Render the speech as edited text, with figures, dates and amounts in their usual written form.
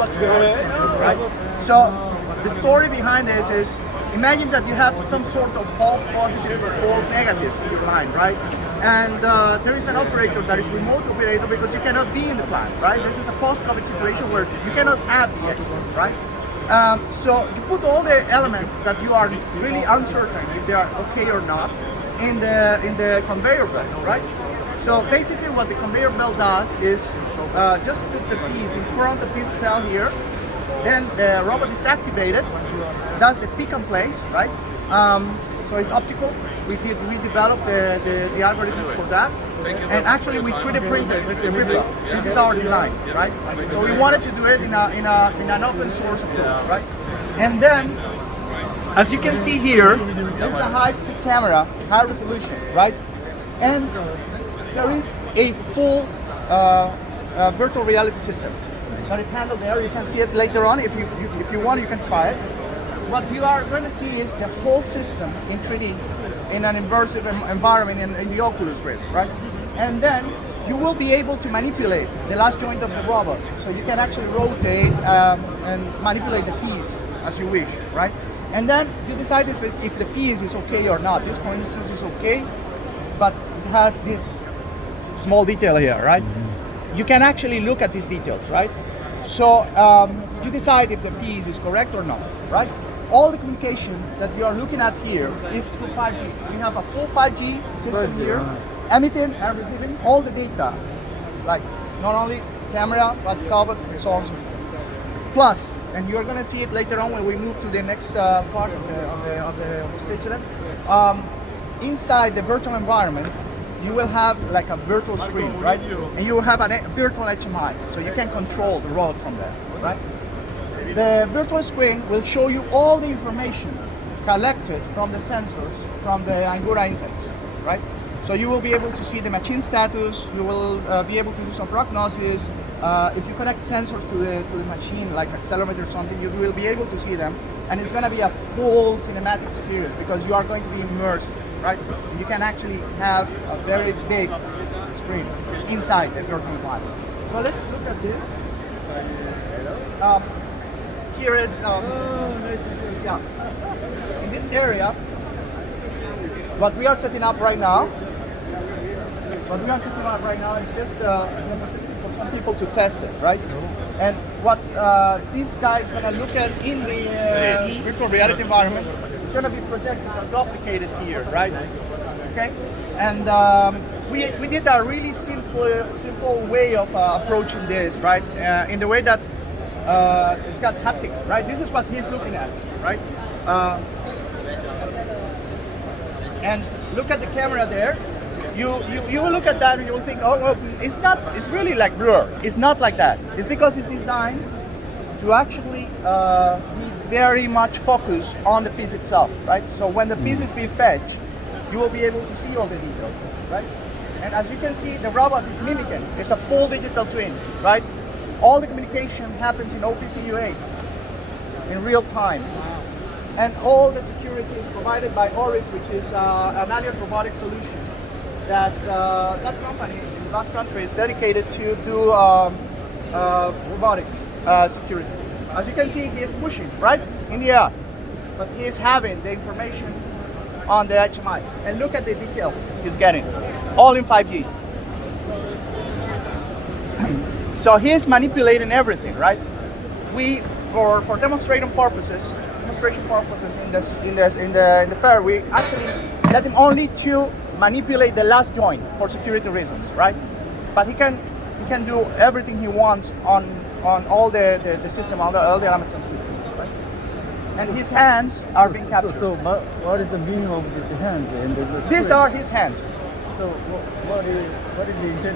right? So the story behind this is, imagine that you have some sort of false positives or false negatives in your line, right? And there is an operator that is remote operator because you cannot be in the plant, right? This is a post-COVID situation where you cannot have the expert, right? So you put all the elements that you are really uncertain if they are okay or not in the conveyor belt, right? So basically what the conveyor belt does is just put the piece in front of this cell here, then the robot is activated, does the pick and place, right? So it's optical. We developed the algorithms for that. And actually we 3D printed the replica. This is our design, right? So we wanted to do it in an open source approach, right? And then, as you can see here, there's a high-speed camera, high resolution, right? And there is a full virtual reality system that is handled there. You can see it later on. If you want, you can try it. What you are going to see is the whole system in 3D in an immersive environment in the Oculus Rift, right? And then you will be able to manipulate the last joint of the robot. So you can actually rotate and manipulate the piece as you wish, right? And then you decide if the piece is okay or not. This, for instance, is okay, but it has this small detail here, right? You can actually look at these details, right? So you decide if the piece is correct or not, right? All the communication that you are looking at here is through 5G. We have a full 5G system here, emitting and receiving all the data, like not only camera, but cobot, and so on and so forth. Plus, and you're going to see it later on when we move to the next part of the stage left, inside the virtual environment, you will have like a virtual screen, right? And you will have a virtual HMI, so you can control the robot from there, right? The virtual screen will show you all the information collected from the sensors from the Aingura insights, right? So you will be able to see the machine status, you will be able to do some prognosis. If you connect sensors to the machine, like accelerometer or something, you will be able to see them. And it's going to be a full cinematic experience because you are going to be immersed, right? You can actually have a very big screen inside the virtual environment. So let's look at this. Here is, in this area, what we are setting up right now, is just for some people to test it, right? And what this guy is going to look at in the virtual reality environment is going to be projected and duplicated here, right? Okay, and we did a really simple way of approaching this, right? In the way that it's got haptics, right? This is what he's looking at, right? And look at the camera there. You will look at that and you will think, oh, well, it's really like blur. It's not like that. It's because it's designed to actually be very much focused on the piece itself, right? So when the piece is being fetched, you will be able to see all the details, right? And as you can see, the robot is mimicking. It's a full digital twin, right? All the communication happens in OPC UA in real time. And all the security is provided by Oryx, which is an alien robotic solution that that company in the Basque Country is dedicated to do robotics security. As you can see, he is pushing right in the air, but he is having the information on the HMI. And look at the detail he's getting, all in 5G. So he is manipulating everything, right? We, for demonstration purposes in the fair, we actually let him only to manipulate the last joint for security reasons, right? But he can do everything he wants on all the system, all the elements of the system, right? And his hands are being captured. So what is the meaning of these hands? These are his hands. So what is the intent